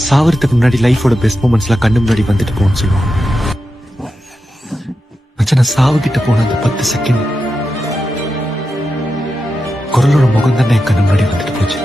சாவறதுக்கு முன்னாடி லைஃபோட பெஸ்ட் மூமெண்ட்ஸ்லாம் கண்ணு முன்னாடி வந்துட்டு போன்னு சொல்லுவாங்க. மச்சான், நான் சாவு கிட்ட போன அந்த 10 செகண்ட் குரலோட முகம் தான் என் கண்ணு முன்னாடி வந்துட்டு போச்சு.